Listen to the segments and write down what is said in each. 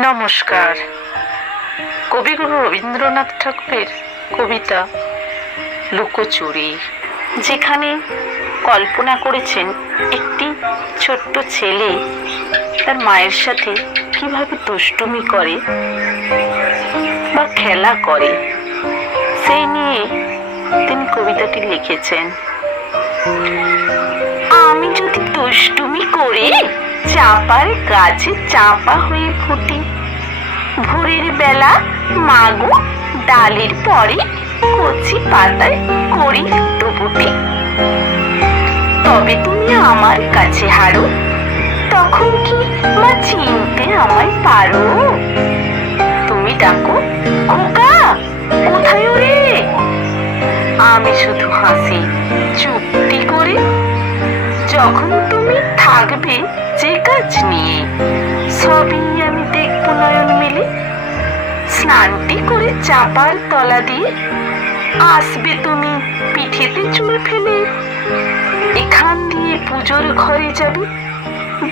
নমস্কার। কবিগুরু রবীন্দ্রনাথ ঠাকুরের কবিতা লুকোচুরি, যেখানে কল্পনা করেছেন একটি ছোট্ট ছেলে তার মায়ের সাথে কিভাবে দুষ্টুমি করে বা খেলা করে, সেই নিয়ে তিনি কবিতাটি লিখেছেন। আমি যদি দুষ্টুমি করে চাপার গাছে চাপা হয়ে ফুটি, ভোরের বেলা মাগো ডালের পরে কচি পাতায় করি দুপুটি, তবে তুমি আমার কাছে হারো, তখন কি মা চিনতে আমায় পারো? তুমি ডাকো খোকা কোথায় রে, আমি শুধু হাসি চুপটি করে। যখন তুমি থাকবে যে কাজ নিয়ে, সবই আমি দেখবো নয়ন মেলে। স্নানটি করে চাপার তলা দিয়ে আসবে তুমি পিঠেতে চুল ফেলে। এখান দিয়ে পুজোর ঘরে যাবে,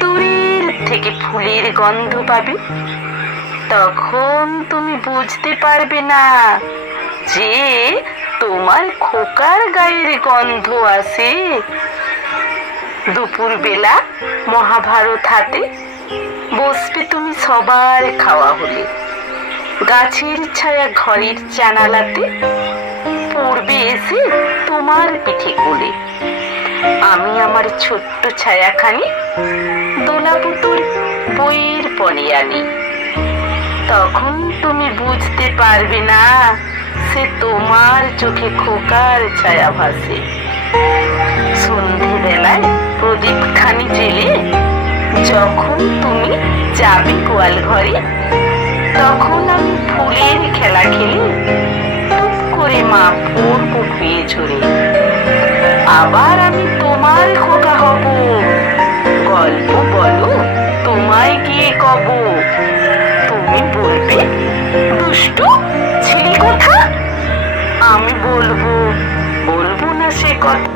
দূরের থেকে ফুলের গন্ধ পাবে। তখন তুমি বুঝতে পারবে না যে তোমার খোকার গায়ের গন্ধ আসে। দুপুর বেলা মহাভারত হাতে বসবে তুমি সবার খাওয়া হলে, গাছের ছায়া ঘরের জানালাতে পড়বে এসে তোমার পিঠে কোলে। আমি আমার ছোট্ট ছায়াখানি দোলাবো তোর বইয়ের পরে আনি। তখন তুমি বুঝতে পারবে না সে তোমার চোখে খোকার ছায়া ভাসে। সন্ধেবেলায় প্রদীপ খানি জেলে যখন তুমি যাবে গোয়াল ঘরে, তখন আমি ফুলের খেলা খেলে টুপ করে মা পড়বো খুঁয়ে ঝরে। আবার আমি তোমার খোকা হব, গল্প বলো তোমায় গিয়ে কব। তুমি বলবে দুষ্টু ছিলি কথা, আমি বলবো না সে কথা।